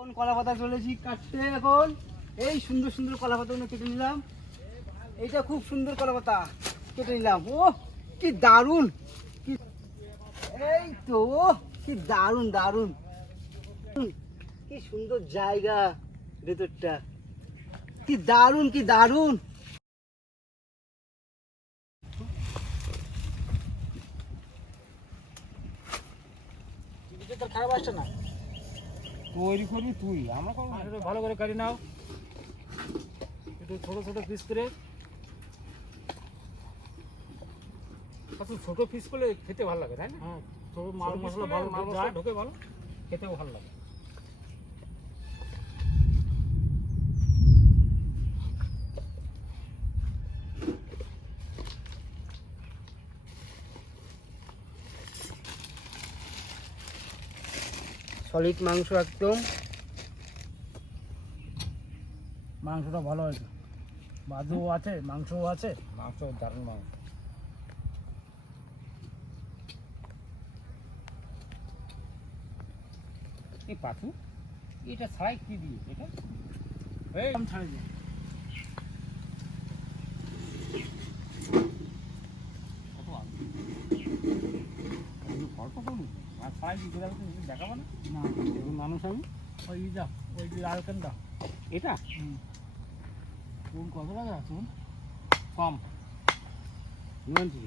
কলা পাতা চলেছি কাটতে এখন। এই সুন্দর সুন্দর কলা পাতাগুলো কেটে নিলাম। এইটা খুব সুন্দর কলা পাতা কেটে নিলাম। ও কি দারুণ, কি এই তো কি দারুণ দারুণ, কি সুন্দর জায়গা ভেতরটা, কি দারুণ কি দারুণ। খারাপ আসছে না, তৈরি করবি তুই, আমরা করবো। একটু ভালো করে কাটি নাও, একটু ছোট ছোট পিস করে। ছোট পিস করলে খেতে ভালো লাগে, তাই না? হ্যাঁ, ছোট মাল মশলা ভালো ঢোকে, ভালো খেতেও ভালো লাগে। সলিড মাংস একদম, মাংসটা ভালো হয়েছে, বাজুও আছে, মাংসও আছে, মাংস দারুণ মাংস। এই পাথু এটা ছাড়াই কি দিয়ে এটা এই ছাড়ে দিয়ে দেখাবো না, মানুষ আমি ওই যা ওই যে লালকেনটা এটা কোন কত টাকা আছে কম একটু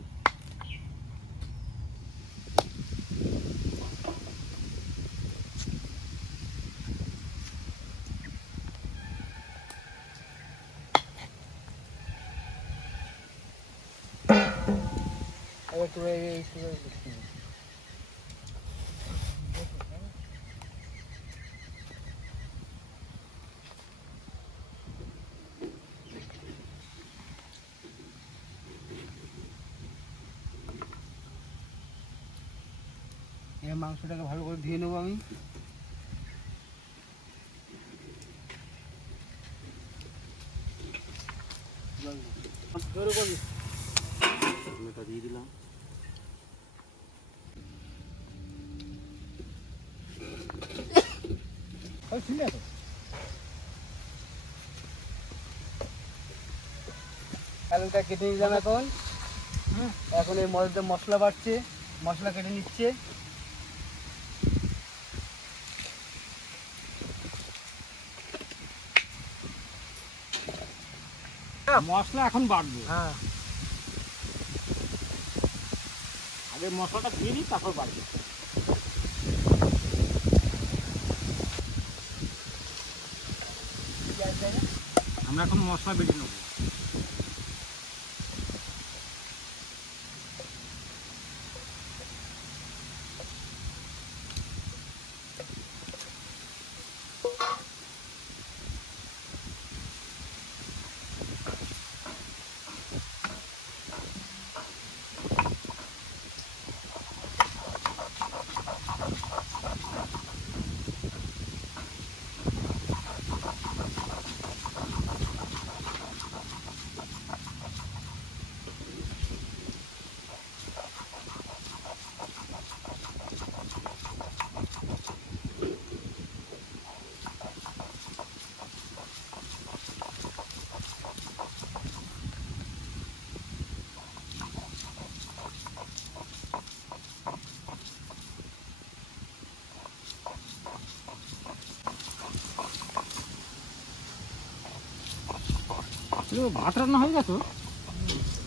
এই মাংসটাকে ভালো করে ধুয়ে নেবো আমি। দিয়ে দিলাম। আলুটা কেটে নিলাম এখন। এখন এর মধ্যে মশলা বাড়ছে, মশলা কেটে নিচ্ছে। মশলা এখন বাড়বে, হ্যাঁ আগে মশলাটা দিয়ে দিই তারপর বাড়বে। আমরা এখন মশলা বেটে নেবো। ভাত রান্না হয়ে গেছে?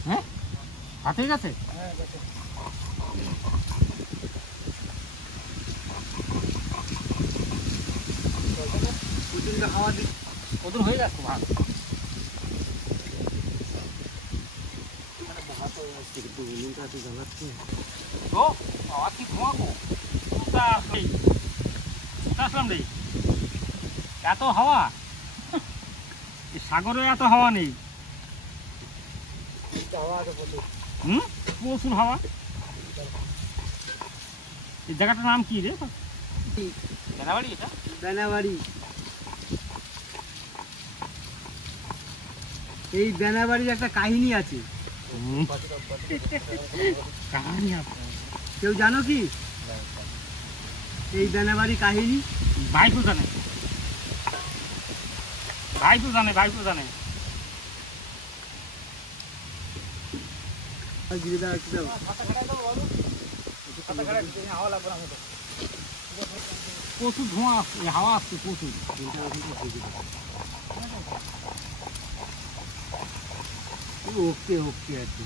হ্যাঁ, ভাত হয়ে গেছে। খাওয়া দিই কতদিন হয়ে যাচ্ছে ভাত? কি ঘুমাবো, আসলাম রে। এত হাওয়া, সাগরে এত হাওয়া নেই। প্রচুর হাওয়া। এই জায়গাটার নাম কি রে? বেনাবাড়ি। এটা বেনাবাড়ি। এই বেনাবাড়ির একটা কাহিনী আছে। কাহিনী আছে, কেউ জানো কি এই বেনাবাড়ি কাহিনী? ভাই কোথানে ভাই তো জানে, ভাই তো জানে। গিরে দাও একটু দাও। প্রচুর ধোঁয়া আসছে, হাওয়া আসছে প্রচুর। ওকে ওকে আছে।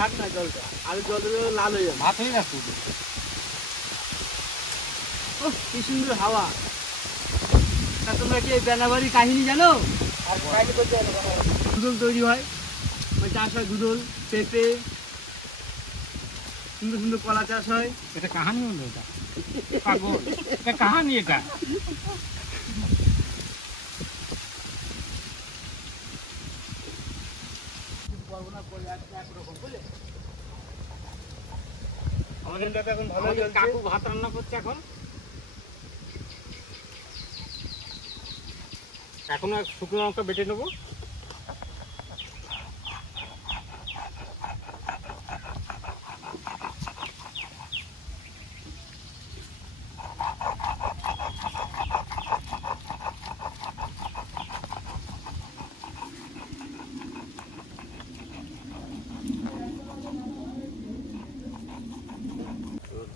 থাক না জলটা, আর জল দিলে লাল হয়ে যাবে। ভাত হয়ে যাচ্ছে। ওহ, কি সুন্দর হাওয়া। তা তোমরা কি এই বেনাবাড়ির কাহিনী জানো? আর কাহিনী করতে হবে না। দুধল তৈরি হয়, ওই চাষ হয় দুধল, পেঁপে, সুন্দর সুন্দর কলা চাষ হয়। এটা কাহানি হলো, এটা পাগল, এটা কাহানি এটা। আমাদের এখন ভালো আমাদের চলছে। কাকু ভাত রান্না করছে এখন। এখনো শুকনো লঙ্কা বেটে নেবো।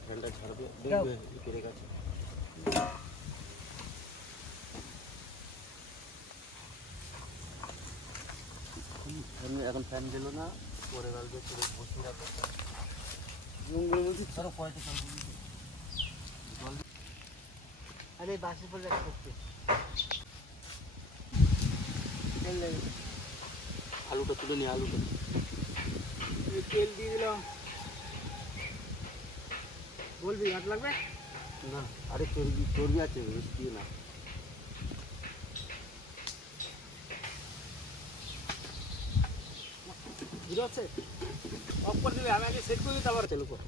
ফ্যানটা ছাড়বে, দাও। দেখবে পেরে গেছে। এখন ফ্যান দিল না, পরে গালবে, পুরো বসে যাবে। ধরো কয়টা জল দিবি? আরে বাসের পরে রাখতে হচ্ছে। তেল দেবে। আলুটা তুলে নিয়ে, আলুটা এই তেল দিয়ে দিলাম। বলবি হাত লাগবে? না, আরে চর্বি চর্বি আছে, বেশি দিয়ে না। ঘুরে আছে? অফ করে দিবে, আমি আগে সেট করে দিতে, আবার চালু কর।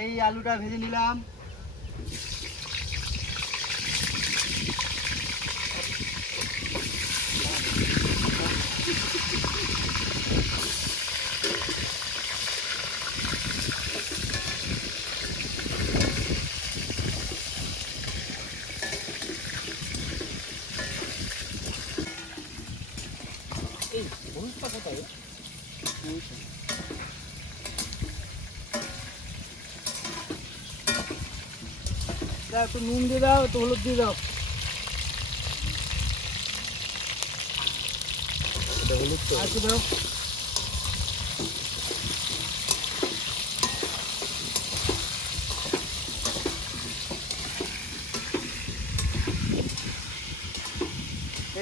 এই আলুটা ভেজে নিলাম। এই হলুদটা কোথায়? দাও, একটু নুন দিয়ে দাও, একটু হলুদ দিয়ে দাও। এটা হলুদ তো। আর একটু দাও।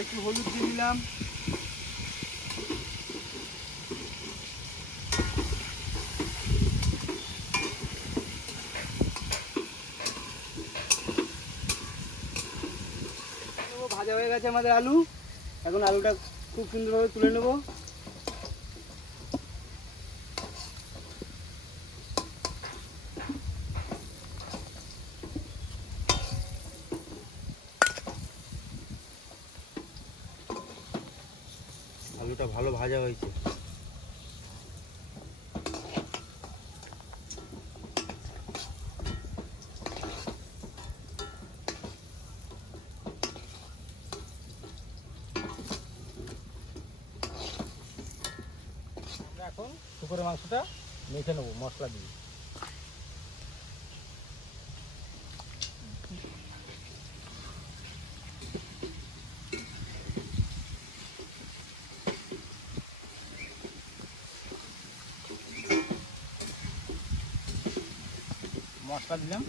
একটু হলুদ দিয়ে দিলাম। ভাজা হয়ে গেছে আমাদের আলু। এখন আলুটা খুব সুন্দরভাবে তুলে নেব। আলুটা ভালো ভাজা হয়েছে। আমরা এখন শুকরের মাংসটা মেখে নেবো মশলা দিয়ে। মশলা দিলাম,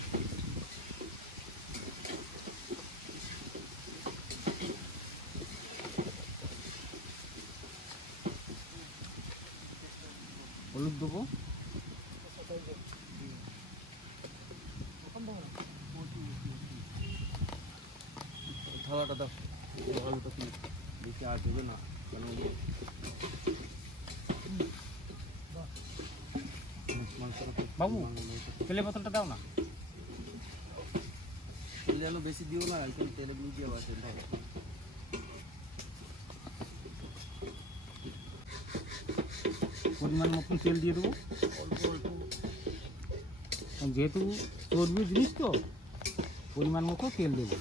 হলুদ দেবো, থালাটা দাও, এই আলুটা তুলে বেশি আর দেবে না, কেন বাবু তেলের বোতলটা দাও না। তেল যেন বেশি দিও না, একদম তেলে মিশিয়ে বাসে ভালো। পরিমাণ মতন তেল দিয়ে দেবো, অল্প অল্প। যেহেতু চর্বি জিনিস তো পরিমাণ মতো তেল দেব।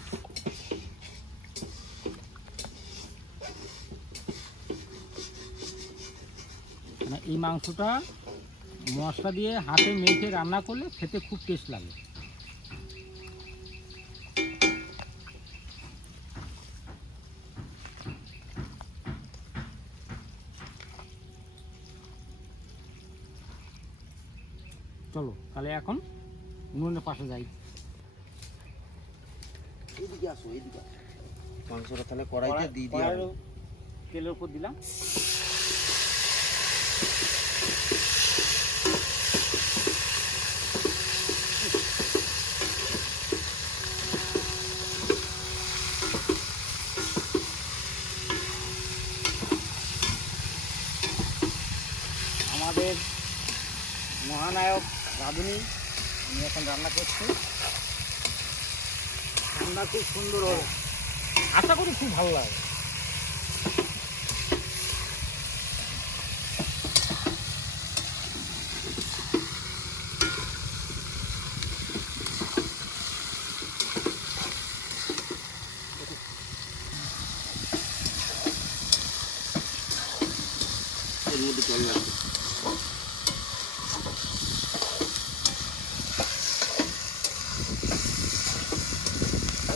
মানে এই মাংসটা মশলা দিয়ে হাতে মেখে রান্না করলে খেতে খুব টেস্ট লাগে। চলো তাহলে এখন উনুনের পাশে যাই। এইদিকে আসো, এইদিকে আসো। মাংসটা তাহলে কড়াইতে দিয়ে দিই আমি। তেলের উপর দিলাম। আমাদের মহানায়ক রাঁধুনি উনি এখন রান্না করছে। রান্না খুব সুন্দর হবে, আশা করি খুব ভালো লাগে। এর মধ্যে জল লাগবে।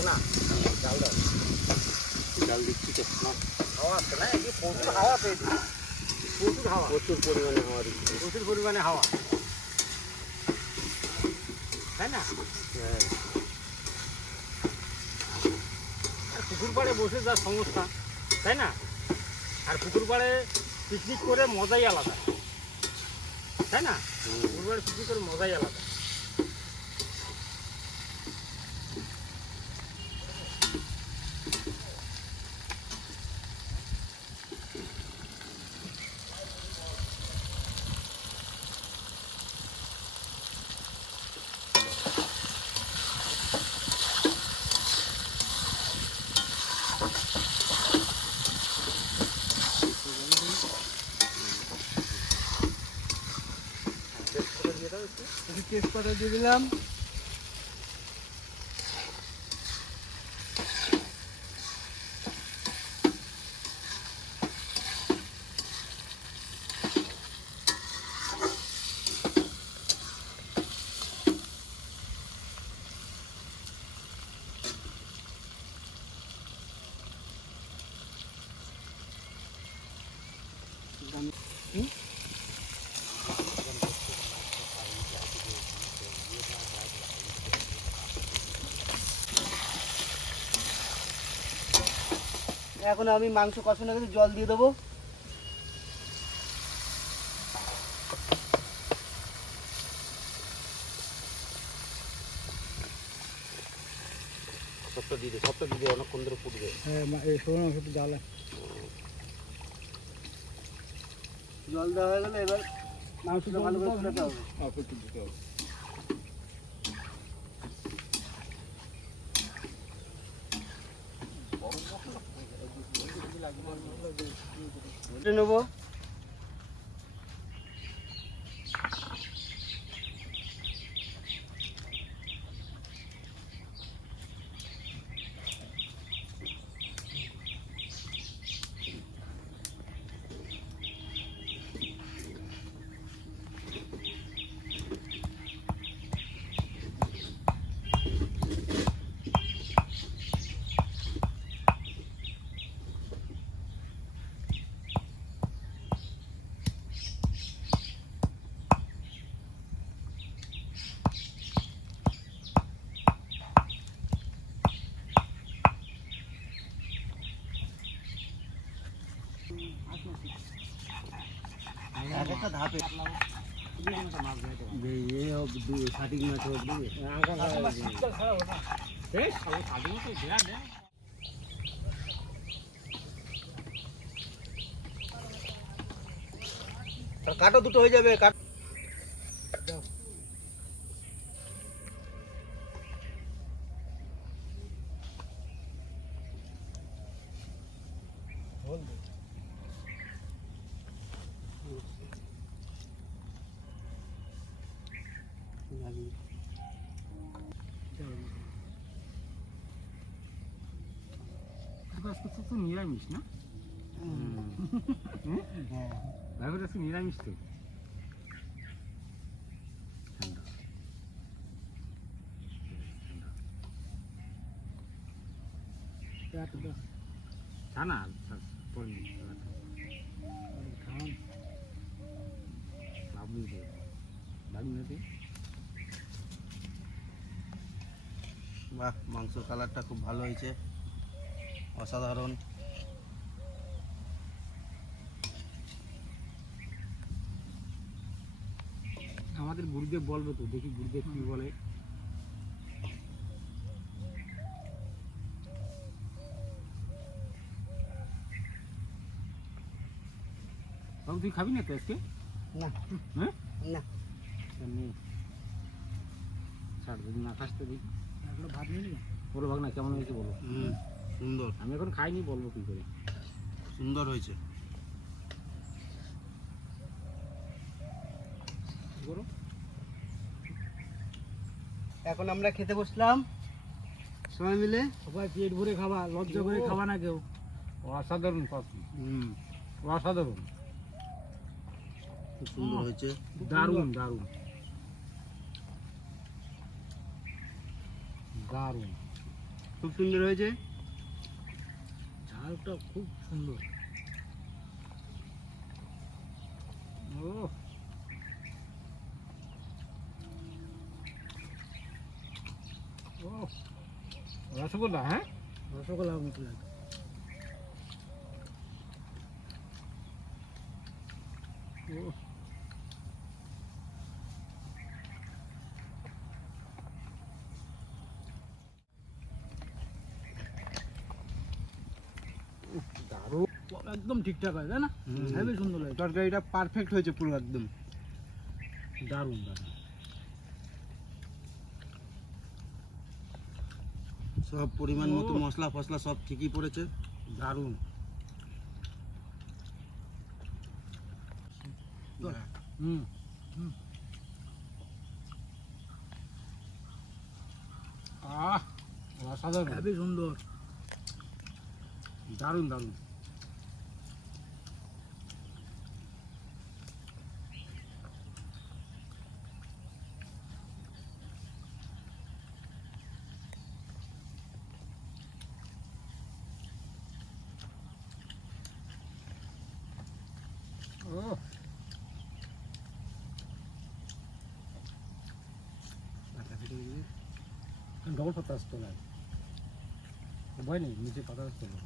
না চাল দাও, ডাল দিচ্ছি তো না, হাওয়া আসছে না, এই প্রচুর হাওয়া পেয়েছি, প্রচুর হাওয়া, প্রচুর পরিমাণে হাওয়া দিচ্ছি। প্রচুর পরিমাণে হাওয়া, তাই না? হ্যাঁ, আর পুকুর পাড়ে বসে যা সমস্যা, তাই না? আর পুকুর পাড়ে পিকনিক করে মজাই আলাদা, তাই না? পুকুর পাড়ে পিকনিক করে মজাই আলাদা। একটু তেজপাতা দিয়ে দিলাম। এখন আমি মাংস কষানো গেছে, জল দিয়ে দেবো। সবটা দিয়ে দে, সবটা দিয়ে দে, অনেকক্ষণ ধরে ফুটবে। হ্যাঁ, এই সরু মাংসটা জ্বালা। জল দেওয়া হয়ে গেলে এবার মাংসটা ভালো করে ফুটাতে হবে। নেবো। একটা ধাপে সঠিক মাছ হবে। কাটো, দুটো হয়ে যাবে। কাট আজকে তো নিরামিষ না? হ্যাঁ ভাইফোঁটা আজকে নিরামিষ তো। ঠান্ডা। তা না পরে নিচ্ছি বাবলু দে বাবলু না তুই বাহ, মাংসর কালারটা খুব ভালো হয়েছে, অসাধারণ। আমাদের গুরুদেব বলবে তো, দেখি গুরুদেব কি বলে। বাবু তুই খাবি না তো আজকে? না হ্যাঁ না এমনি ছাড়, যদি না খাস তো দেখি। এগুলো ভাত নিলি না বলো ভাগ না কেমন হয়েছে বলো। সুন্দর, আমি এখন খাইনি, বলবো কি করে। সুন্দর হয়েছে। করো। এখন আমরা খেতে বসলাম সবাই মিলে। সবাই পেট ভরে খাবা, লজ্জা করে খাবা না কেউ। অসাধারণ পাখি, অসাধারণ, খুব সুন্দর হয়েছে। দারুণ দারুণ দারুণ। খুব সুন্দর হয়েছে। ঝালটা খুব সুন্দর। ও ও রসগোল্লা, হ্যাঁ রসগোল্লা মতো লাগে। ও দারুণ, একদম ঠিকঠাক হয় তাই না? হেবি সুন্দর লাগে। তরকারিটা পারফেক্ট হয়েছে পুরো একদম। দারুণ দারুণ। সব পরিমাণ মতো মশলা ফসলা সব ঠিকই পড়েছে। দারুণ। হুম হুম। আহ অসাধারণ, হেবি সুন্দর, দারুণ দারুণ। ও ডবল পাতা আসতো না, ভয় নেই, নিচে পাতা আসতো না।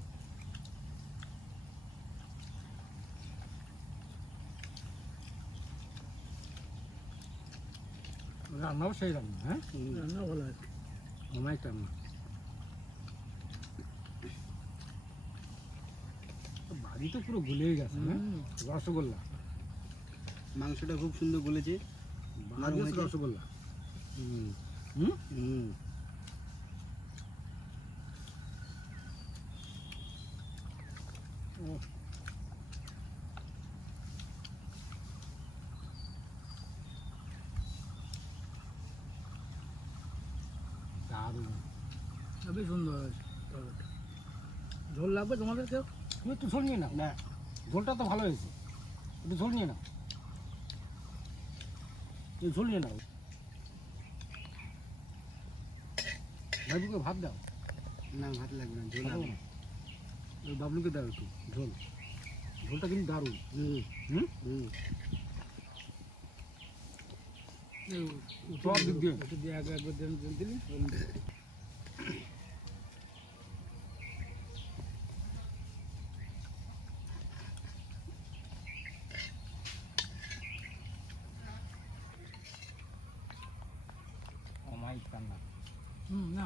রান্নাও সেই রান্না, হ্যাঁ রান্না ভালো আছে, অনেক রান্না। বাড়ি তো পুরো গুলেই গেছে, হ্যাঁ রসগোল্লা। মাংসটা খুব সুন্দর গলেছে। বাড়ি গেছে রসগোল্লা। হুম হুম হুম ও দারুণ, খুবই সুন্দর হয়েছে। ঝোল লাগবে তোমাদের কেউ? তুমি একটু ঝোল নিয়ে নাও। না ঝোলটা তো ভালো হয়েছে, একটু ঝোল নিয়ে নাও, একটু ঝোল নিয়ে নাও। বাবুকে ভাত দাও। না ভাত লাগবে না, ঝোল ভালো লাগবে। না। ওই বাবলুকে দাও একটু ঝোল, ঝোলটা কিন্তু দারুণ। হুম হুম হুম সব দিক দিয়ে একবার দিলি। অমায়িক রান্না। না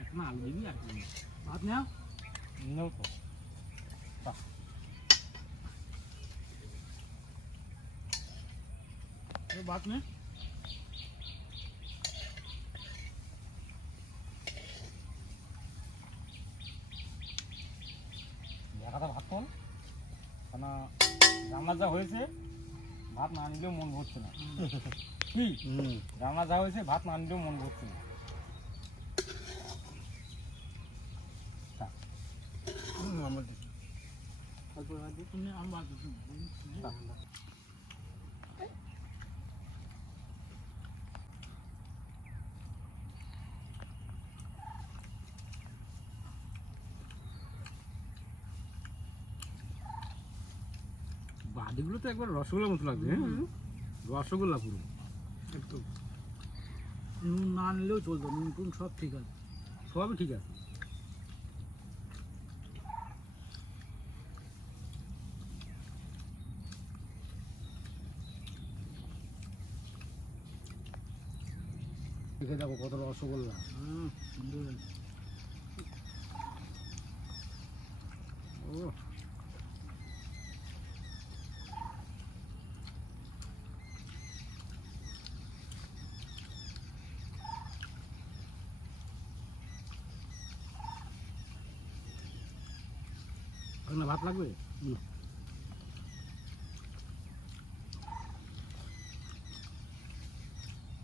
এখন আলু দিবি আর কি, ভাত নেও নেও তো। ভাত নে, দেখাটা ভাত কর, কেন রান্না যা হয়েছে ভাত না নিলেও মন ভরছে না। কি রান্না যা হয়েছে ভাত না নিলেও মন ভরছে না। অল্প ভাত দিই। বাদিগুলো তো একবার রসগোল্লার মতো লাগছে, হ্যাঁ রসগোল্লা পুরো। একদম নুন না আনলেও চলতো, নুন টুন সব ঠিক আছে। সবই ঠিক আছে। দেখে দেখো কত রসগোল্লা। সুন্দর আছে। ও না ভাত লাগবে?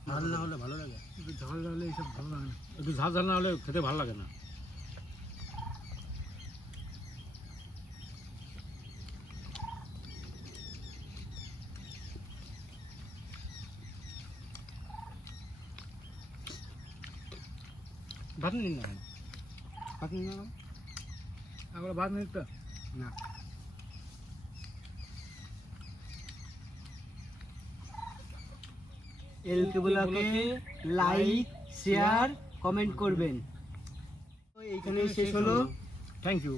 ঝাল না হলে ভালো লাগে, একটু ঝাল হলে এইসব ভালো লাগে না। একটু ঝাল ঝাল না হলে খেতে ভালো লাগে না। ভাত নিন না, ভাত নিয়ে নাও। আমরা ভাত নিন তো না, এলকে ব্লকে লাইক, শেয়ার, কমেন্ট করবেন। তো এইখানেই শেষ হলো। Thank you.